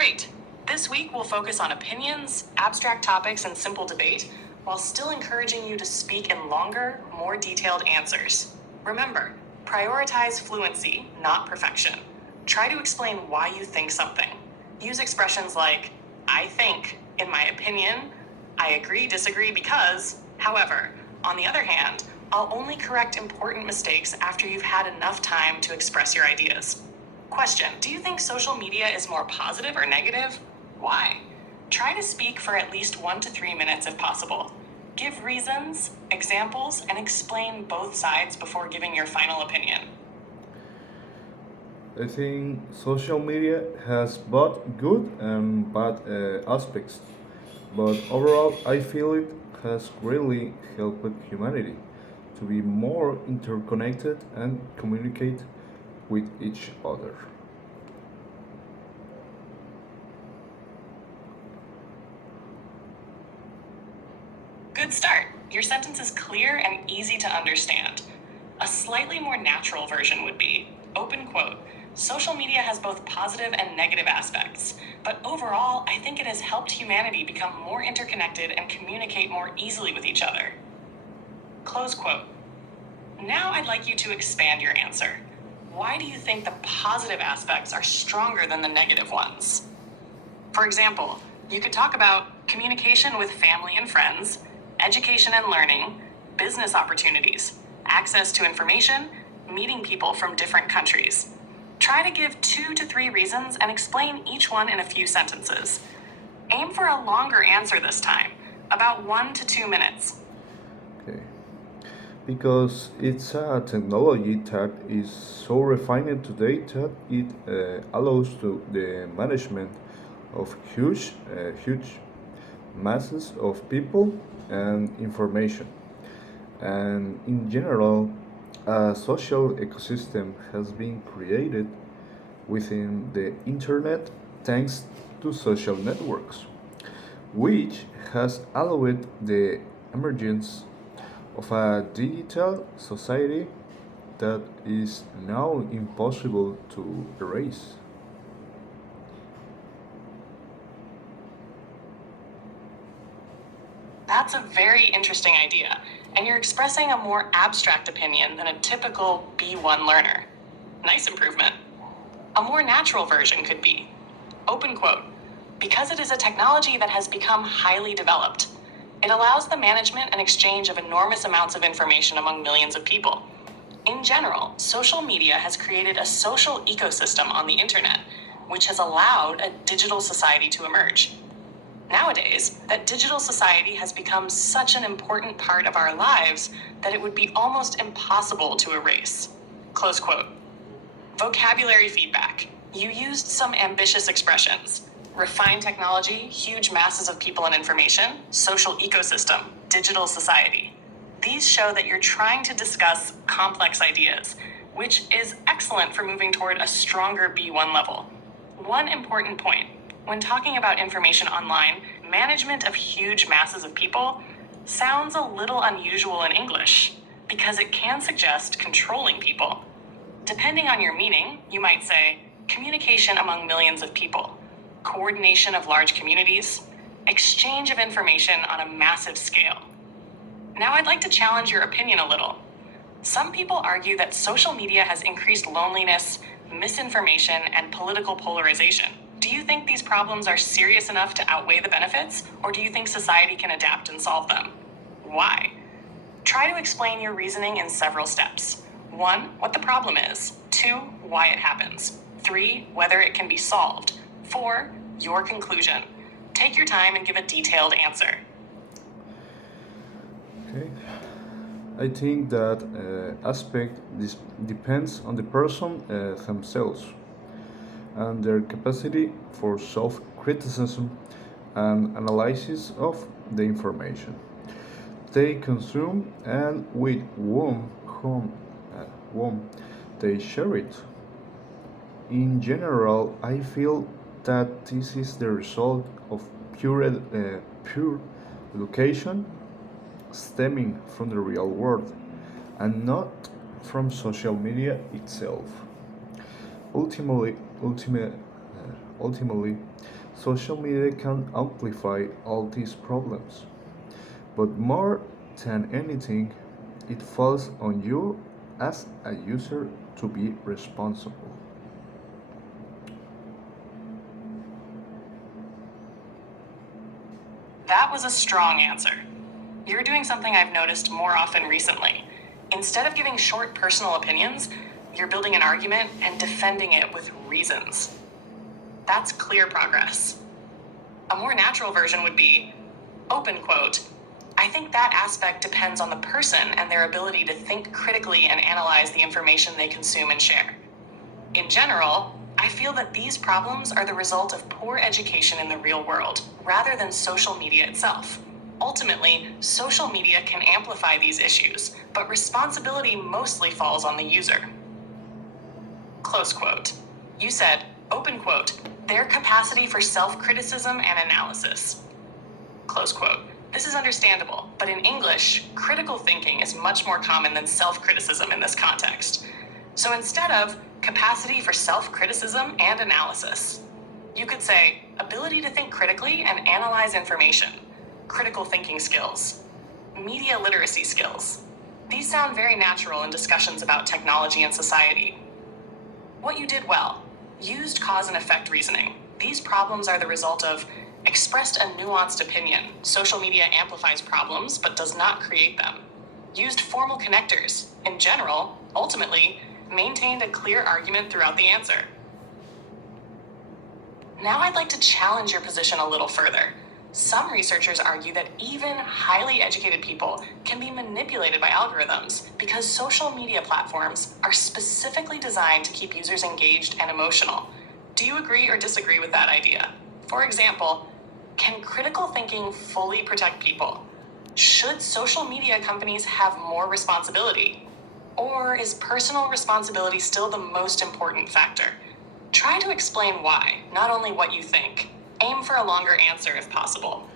Great! This week we'll focus on opinions, abstract topics, and simple debate, while still encouraging you to speak in longer, more detailed answers. Remember, prioritize fluency, not perfection. Try to explain why you think something. Use expressions like, I think, in my opinion, I agree, disagree, because, however. On the other hand, I'll only correct important mistakes after you've had enough time to express your ideas. Question: do you think social media is more positive or negative? Why? Try to speak for at least 1 to 3 minutes if possible. Give reasons, examples, and explain both sides before giving your final opinion. I think social media has both good and bad aspects, but overall, I feel it has greatly helped humanity to be more interconnected and communicate with each other. Good start. Your sentence is clear and easy to understand. A slightly more natural version would be, open quote, social media has both positive and negative aspects, but overall, I think it has helped humanity become more interconnected and communicate more easily with each other. Close quote. Now I'd like you to expand your answer. Why do you think the positive aspects are stronger than the negative ones? For example, you could talk about communication with family and friends, education and learning, business opportunities, access to information, meeting people from different countries. Try to give 2 to 3 reasons and explain each one in a few sentences. Aim for a longer answer this time, about 1 to 2 minutes. Okay. Because it's a technology that is so refined today that it allows to the management of huge masses of people and information. And in general, a social ecosystem has been created within the internet thanks to social networks, which has allowed the emergence of a digital society that is now impossible to erase. That's a very interesting idea, and you're expressing a more abstract opinion than a typical B1 learner. Nice improvement. A more natural version could be, open quote, because it is a technology that has become highly developed. It allows the management and exchange of enormous amounts of information among millions of people. In general, social media has created a social ecosystem on the internet, which has allowed a digital society to emerge. Nowadays, that digital society has become such an important part of our lives that it would be almost impossible to erase. Close quote. Vocabulary feedback. You used some ambitious expressions. Refined technology, huge masses of people and information, social ecosystem, digital society. These show that you're trying to discuss complex ideas, which is excellent for moving toward a stronger B1 level. One important point: when talking about information online, management of huge masses of people sounds a little unusual in English because it can suggest controlling people. Depending on your meaning, you might say communication among millions of people, coordination of large communities, exchange of information on a massive scale. Now I'd like to challenge your opinion a little. Some people argue that social media has increased loneliness, misinformation, and political polarization. Do you think these problems are serious enough to outweigh the benefits, or do you think society can adapt and solve them? Why? Try to explain your reasoning in several steps. 1, what the problem is. 2, why it happens. 3, whether it can be solved. 4, your conclusion. Take your time and give a detailed answer. Okay. I think that aspect this depends on the person themselves and their capacity for self-criticism and analysis of the information they consume and with whom they share it. In general, I feel that this is the result of pure education stemming from the real world and not from social media itself. Ultimately, Ultimately, social media can amplify all these problems. But more than anything, it falls on you as a user to be responsible. That was a strong answer. You're doing something I've noticed more often recently. Instead of giving short personal opinions, you're building an argument and defending it with reasons. That's clear progress. A more natural version would be, open quote, I think that aspect depends on the person and their ability to think critically and analyze the information they consume and share. In general, I feel that these problems are the result of poor education in the real world, rather than social media itself. Ultimately, social media can amplify these issues, but responsibility mostly falls on the user. Close quote. You said, open quote, their capacity for self-criticism and analysis. Close quote. This is understandable, but in English, critical thinking is much more common than self-criticism in this context. So instead of capacity for self-criticism and analysis, you could say ability to think critically and analyze information, critical thinking skills, media literacy skills. These sound very natural in discussions about technology and society. What you did well, used cause and effect reasoning. These problems are the result of expressed a nuanced opinion. Social media amplifies problems but does not create them. Used formal connectors. In general, ultimately, maintained a clear argument throughout the answer. Now I'd like to challenge your position a little further. Some researchers argue that even highly educated people can be manipulated by algorithms because social media platforms are specifically designed to keep users engaged and emotional. Do you agree or disagree with that idea? For example, can critical thinking fully protect people? Should social media companies have more responsibility? Or is personal responsibility still the most important factor? Try to explain why, not only what you think. Aim for a longer answer if possible.